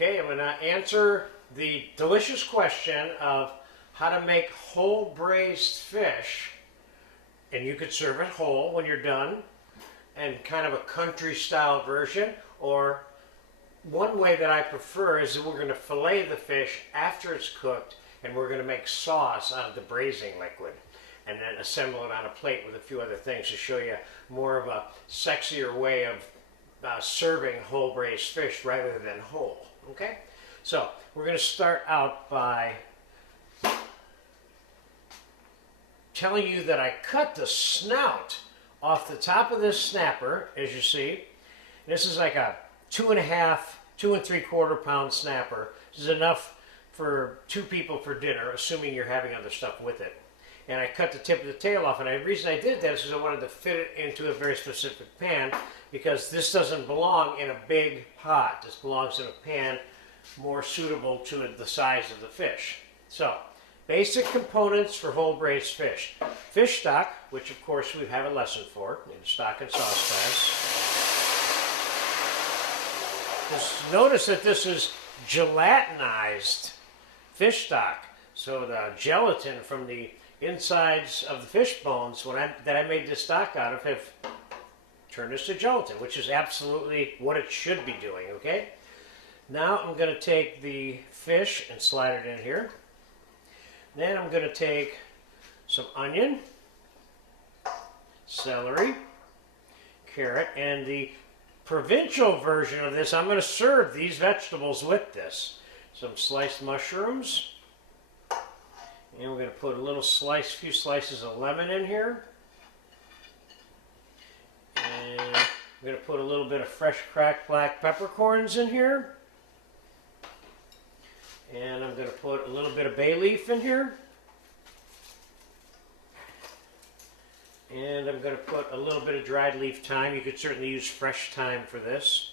Okay, I'm going to answer the delicious question of how to make whole braised fish, and you could serve it whole when you're done, and kind of a country style version, or one way that I prefer is that we're going to fillet the fish after it's cooked, and we're going to make sauce out of the braising liquid and then assemble it on a plate with a few other things to show you more of a sexier way of serving whole braised fish rather than whole. Okay, so we're going to start out by telling you that I cut the snout off the top of this snapper, as you see. This is like a 2 3/4 pound snapper. This is enough for 2 people for dinner, assuming you're having other stuff with it. And I cut the tip of the tail off, and the reason I did that is because I wanted to fit it into a very specific pan, because this doesn't belong in a big pot. This belongs in a pan more suitable to the size of the fish. So, basic components for whole braised fish. Fish stock, which of course we have a lesson for in stock and sauce class. Just notice that this is gelatinized fish stock. So the gelatin from the insides of the fish bones that I made this stock out of have turned this to gelatin, which is absolutely what it should be doing, okay? Now I'm going to take the fish and slide it in here. Then I'm going to take some onion, celery, carrot, and the provincial version of this, I'm going to serve these vegetables with this. Some sliced mushrooms. And we're going to put a few slices of lemon in here. And I'm going to put a little bit of fresh cracked black peppercorns in here. And I'm going to put a little bit of bay leaf in here. And I'm going to put a little bit of dried leaf thyme. You could certainly use fresh thyme for this.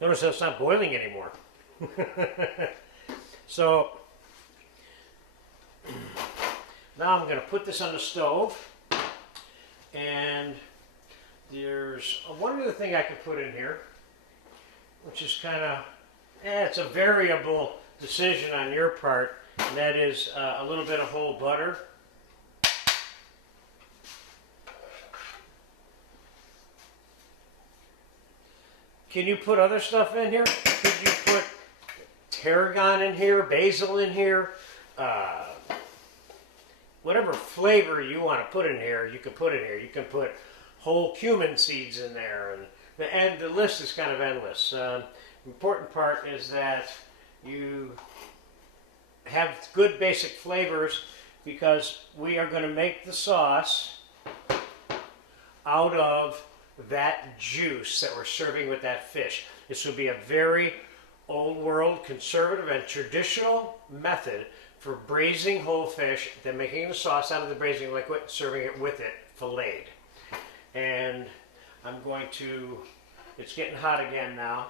Notice that it's not boiling anymore. So, now I'm going to put this on the stove, and there's one other thing I could put in here, which is kind of, it's a variable decision on your part, and that is a little bit of whole butter. Can you put other stuff in here? Could you put tarragon in here, basil in here, whatever flavor you want to put in here, you can put in here. You can put whole cumin seeds in there, and the list is kind of endless. The important part is that you have good basic flavors, because we are going to make the sauce out of that juice that we're serving with that fish. This would be a very old world, conservative, and traditional method for braising whole fish, then making the sauce out of the braising liquid, serving it with it filleted. And I'm going to, it's getting hot again now.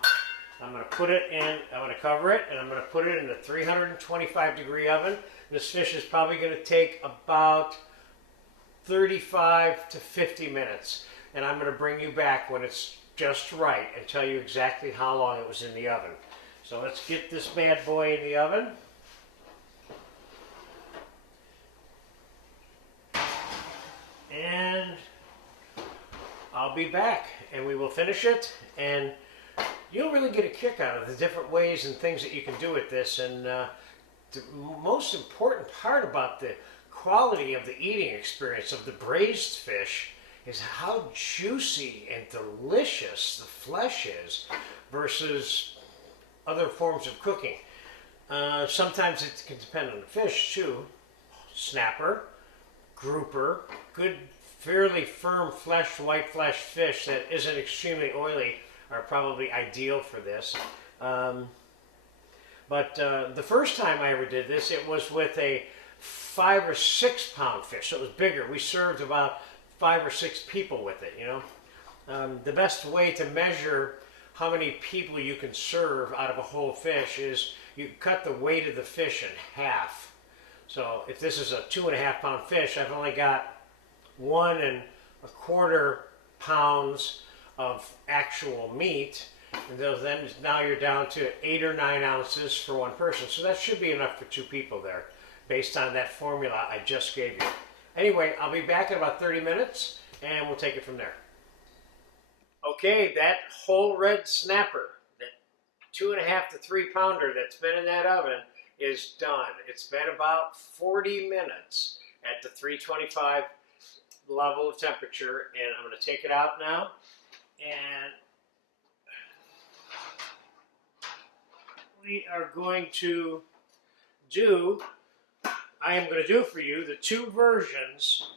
I'm going to put it in, I'm going to cover it, and I'm going to put it in the 325-degree oven. This fish is probably going to take about 35 to 50 minutes. And I'm going to bring you back when it's just right and tell you exactly how long it was in the oven. So let's get this bad boy in the oven. And I'll be back, and we will finish it, and you'll really get a kick out of the different ways and things that you can do with this. And the most important part about the quality of the eating experience of the braised fish is how juicy and delicious the flesh is versus other forms of cooking. Sometimes it can depend on the fish too. Snapper, grouper, good, fairly firm flesh, white flesh fish that isn't extremely oily are probably ideal for this. But the first time I ever did this, it was with a 5 or 6 pound fish, so it was bigger. We served about 5 or 6 people with it, you know. The best way to measure how many people you can serve out of a whole fish is you cut the weight of the fish in half. So if this is a 2.5 pound fish, I've only got 1 1/4 pounds of actual meat, And then now you're down to 8 or 9 ounces for one person. So that should be enough for 2 people there, based on that formula I just gave you. Anyway, I'll be back in about 30 minutes, and we'll take it from there. Okay, that whole red snapper, that 2.5 to 3 pounder that's been in that oven is done. It's been about 40 minutes at the 325 level of temperature, and I'm going to take it out now, and we are going to do, I am going to do for you the 2 versions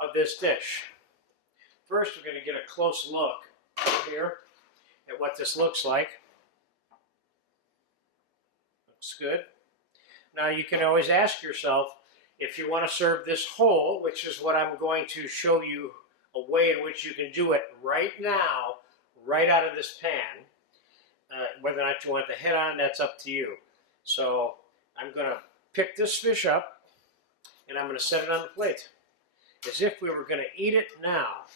of this dish. First, we're going to get a close look here at what this looks like. Looks good. Now you can always ask yourself if you want to serve this whole, which is what I'm going to show you a way in which you can do it right now, right out of this pan. Whether or not you want the head on, that's up to you. So I'm going to pick this fish up and I'm going to set it on the plate as if we were going to eat it now.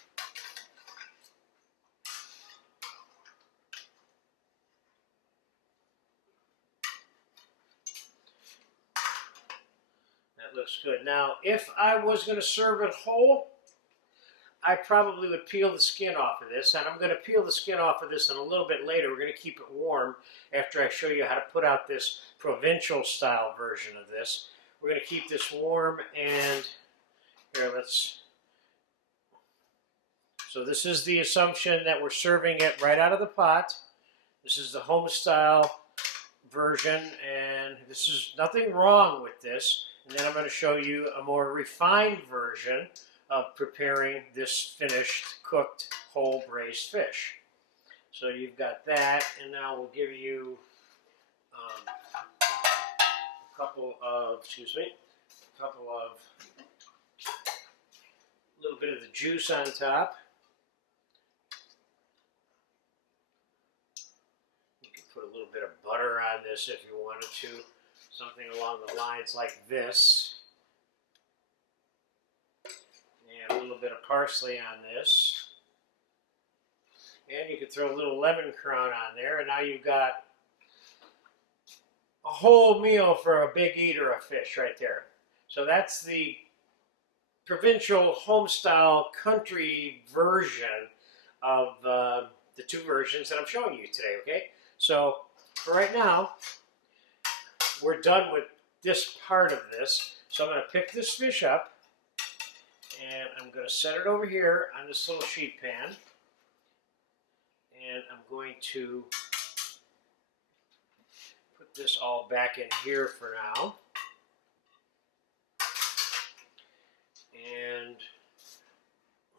That looks good. Now, if I was going to serve it whole, I probably would peel the skin off of this, and I'm going to peel the skin off of this in a little bit later. We're going to keep it warm after I show you how to put out this provincial style version of this. We're going to keep this warm, and here, so this is the assumption that we're serving it right out of the pot. This is the home style version, and this is nothing wrong with this. And then I'm going to show you a more refined version of preparing this finished, cooked, whole braised fish. So you've got that, and now we'll give you a couple of a little bit of the juice on top. You can put a little bit of butter on this if you wanted to, something along the lines like this. And a little bit of parsley on this. And you could throw a little lemon crown on there, and now you've got a whole meal for a big eater of fish right there. So that's the provincial home-style country version of the 2 versions that I'm showing you today, okay? So for right now, we're done with this part of this. So I'm going to pick this fish up, and I'm going to set it over here on this little sheet pan. And I'm going to put this all back in here for now. And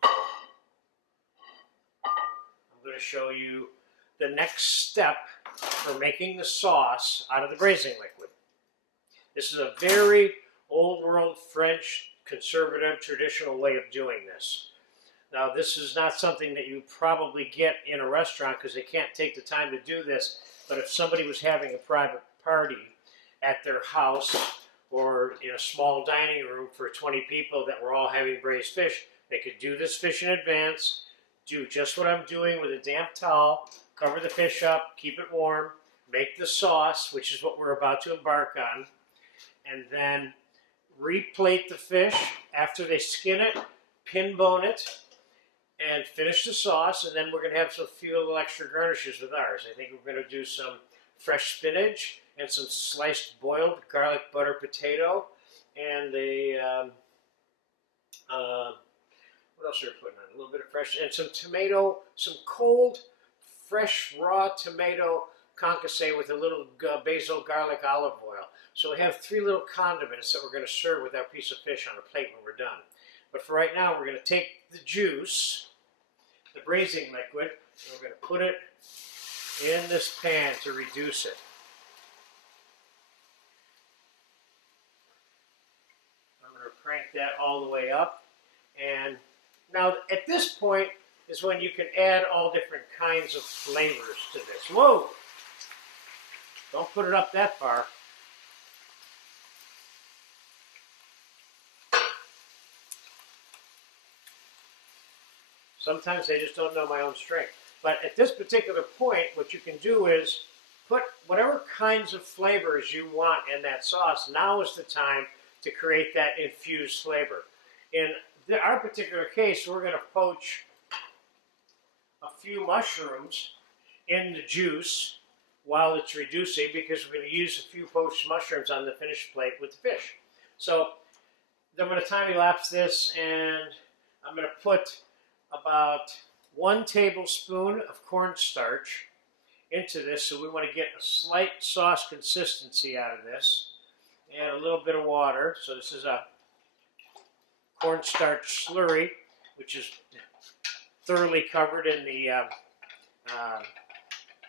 I'm going to show you the next step for making the sauce out of the braising liquid. This is a very old world French conservative traditional way of doing this. Now, this is not something that you probably get in a restaurant because they can't take the time to do this, but if somebody was having a private party at their house or in a small dining room for 20 people that were all having braised fish, they could do this fish in advance, do just what I'm doing with a damp towel, cover the fish up, keep it warm, make the sauce, which is what we're about to embark on, and then replate the fish after they skin it, pin bone it, and finish the sauce, and then we're going to have a few little extra garnishes with ours. I think we're going to do some fresh spinach and some sliced boiled garlic butter potato, and what else are we putting on? A little bit of fresh, and some tomato, some cold, fresh, raw tomato concasse with a little basil, garlic, olive oil. So we have 3 little condiments that we're going to serve with our piece of fish on a plate when we're done. But for right now, we're going to take the juice, the braising liquid, and we're going to put it in this pan to reduce it. I'm going to crank that all the way up. And now at this point is when you can add all different kinds of flavors to this. Whoa! Don't put it up that far. Sometimes I just don't know my own strength. But at this particular point, what you can do is put whatever kinds of flavors you want in that sauce. Now is the time to create that infused flavor. In our particular case, we're going to poach a few mushrooms in the juice while it's reducing, because we're going to use a few poached mushrooms on the finished plate with the fish. So I'm going to time-elapse this, and I'm going to put about 1 tablespoon of cornstarch into this. So we want to get a slight sauce consistency out of this, and a little bit of water. So this is a cornstarch slurry, which is thoroughly covered in the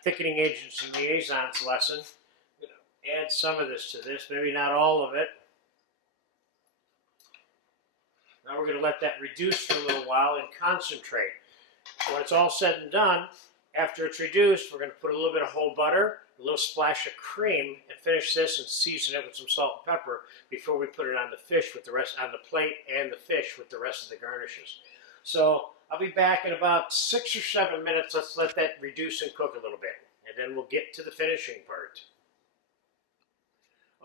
thickening agents and liaisons lesson. I'm going to add some of this to this, maybe not all of it. Now we're going to let that reduce for a little while and concentrate. When it's all said and done, after it's reduced, we're going to put a little bit of whole butter, a little splash of cream, and finish this and season it with some salt and pepper before we put it on the fish with the rest, on the plate and the fish with the rest of the garnishes. So I'll be back in about 6 or 7 minutes. Let's let that reduce and cook a little bit, and then we'll get to the finishing part.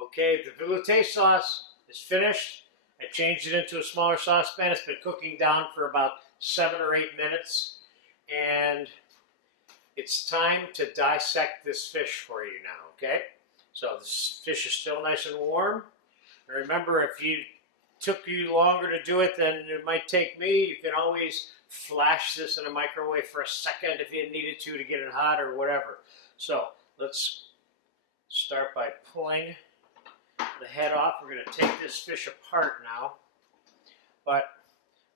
Okay, the veloute sauce is finished. I changed it into a smaller saucepan. It's been cooking down for about 7 or 8 minutes, and it's time to dissect this fish for you now, okay? So this fish is still nice and warm. And remember, if it took you longer to do it than it might take me, you can always flash this in a microwave for a second if you needed to get it hot or whatever. So let's start by pulling the head off. We're going to take this fish apart now, but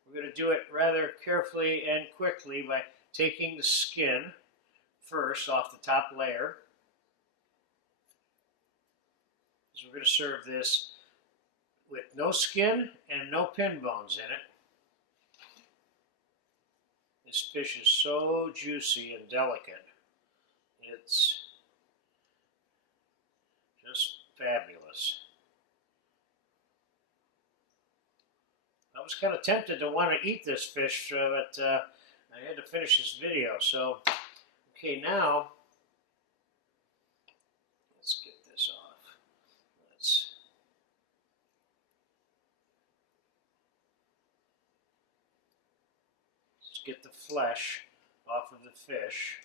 we're going to do it rather carefully and quickly by taking the skin first off the top layer. So we're going to serve this with no skin and no pin bones in it. This fish is so juicy and delicate. It's just fabulous. I was kind of tempted to want to eat this fish, but I had to finish this video. So, okay, now let's get this off. Let's get the flesh off of the fish.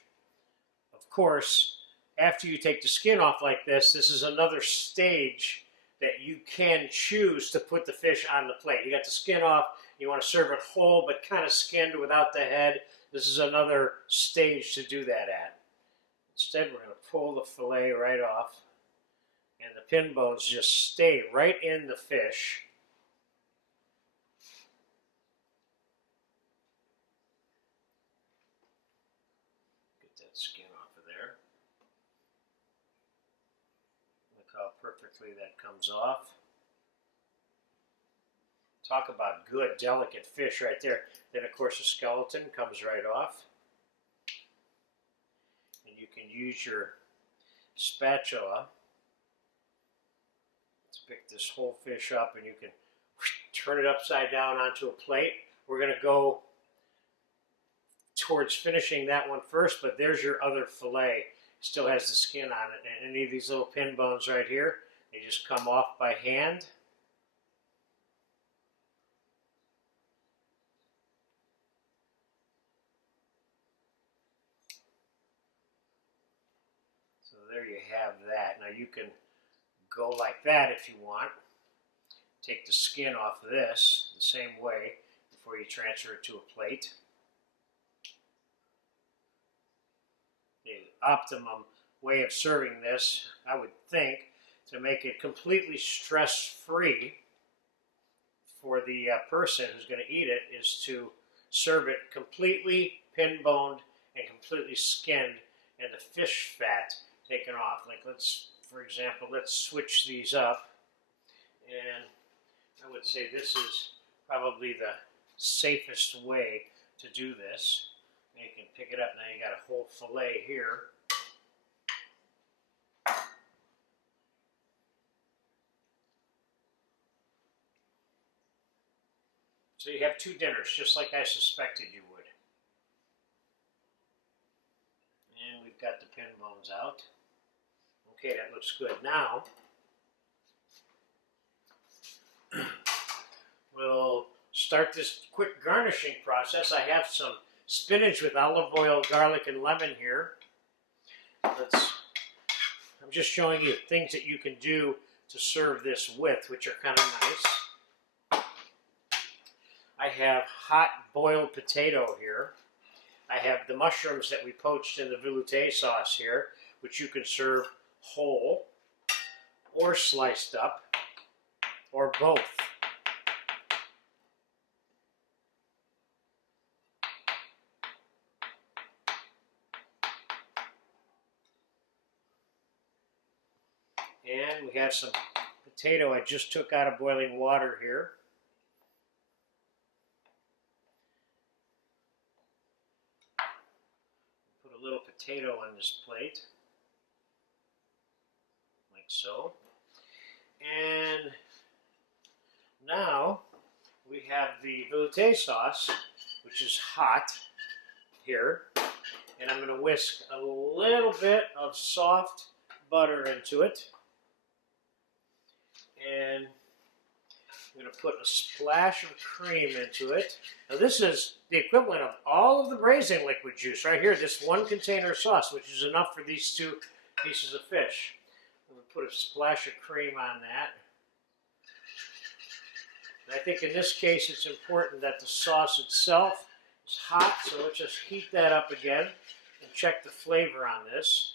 Of course, after you take the skin off like this is another stage that you can choose to put the fish on the plate. You got the skin off, you want to serve it whole but kind of skinned without the head. This is another stage to do that at. Instead, we're going to pull the fillet right off, and the pin bones just stay right in the fish. Get that skin off of there. Look how perfectly that comes off. Talk about good, delicate fish right there. Then, of course, the skeleton comes right off. And you can use your spatula to pick this whole fish up, and you can turn it upside down onto a plate. We're going to go towards finishing that one first, but there's your other fillet. It still has the skin on it. And any of these little pin bones right here, they just come off by hand. So there you have that. Now you can go like that if you want. Take the skin off of this the same way before you transfer it to a plate. The optimum way of serving this, I would think, to make it completely stress-free for the person who's going to eat it, is to serve it completely pin-boned and completely skinned, and the fish fat taken off. Like, let's, for example, let's switch these up, and I would say this is probably the safest way to do this. And you can pick it up. Now you got a whole fillet here. So you have 2 dinners, just like I suspected you would. got the pin bones out. Okay, that looks good. Now, we'll start this quick garnishing process. I have some spinach with olive oil, garlic, and lemon here. I'm just showing you things that you can do to serve this with, which are kind of nice. I have hot boiled potato here. I have the mushrooms that we poached in the veloute sauce here, which you can serve whole or sliced up or both. And we have some potato I just took out of boiling water here. Put a little potato on this plate, like so. And now we have the veloute sauce, which is hot here. And I'm going to whisk a little bit of soft butter into it. And I'm going to put a splash of cream into it. Now this is the equivalent of all of the braising liquid juice right here, this one container of sauce, which is enough for these 2 pieces of fish. I'm going to put a splash of cream on that. And I think in this case it's important that the sauce itself is hot, so let's just heat that up again and check the flavor on this.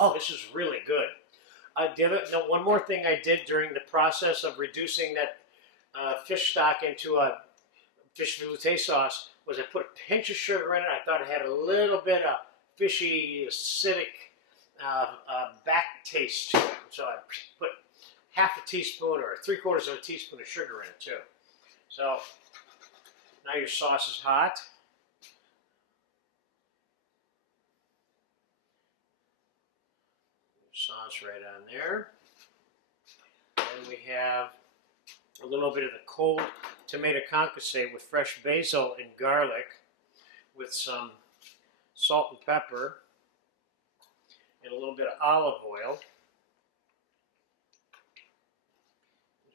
Oh, this is really good. One more thing I did during the process of reducing that fish stock into a fish veloute sauce was I put a pinch of sugar in it. I thought it had a little bit of fishy, acidic back taste to it. So I put half a teaspoon or 3/4 of a teaspoon of sugar in it too. So now your sauce is hot. Sauce right on there. And we have a little bit of the cold tomato concassé with fresh basil and garlic with some salt and pepper and a little bit of olive oil.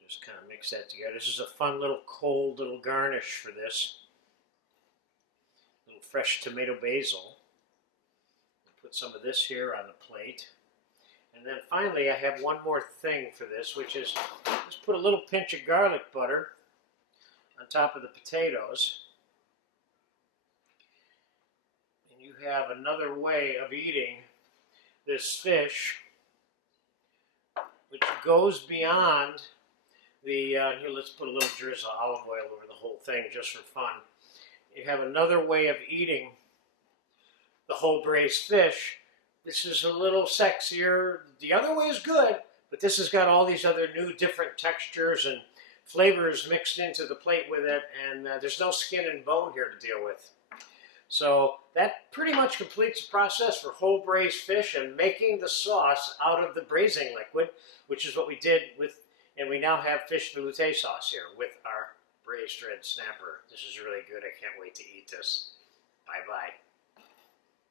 Just kind of mix that together. This is a fun little cold little garnish for this. A little fresh tomato basil. Put some of this here on the plate. And then finally I have one more thing for this, which is just put a little pinch of garlic butter on top of the potatoes. And you have another way of eating this fish, which goes beyond the, here let's put a little drizzle of olive oil over the whole thing just for fun. You have another way of eating the whole braised fish. This is a little sexier. The other way is good, but this has got all these other new different textures and flavors mixed into the plate with it, and there's no skin and bone here to deal with. So that pretty much completes the process for whole braised fish and making the sauce out of the braising liquid, which is what we did with, and we now have fish veloute sauce here with our braised red snapper. This is really good. I can't wait to eat this. Bye-bye.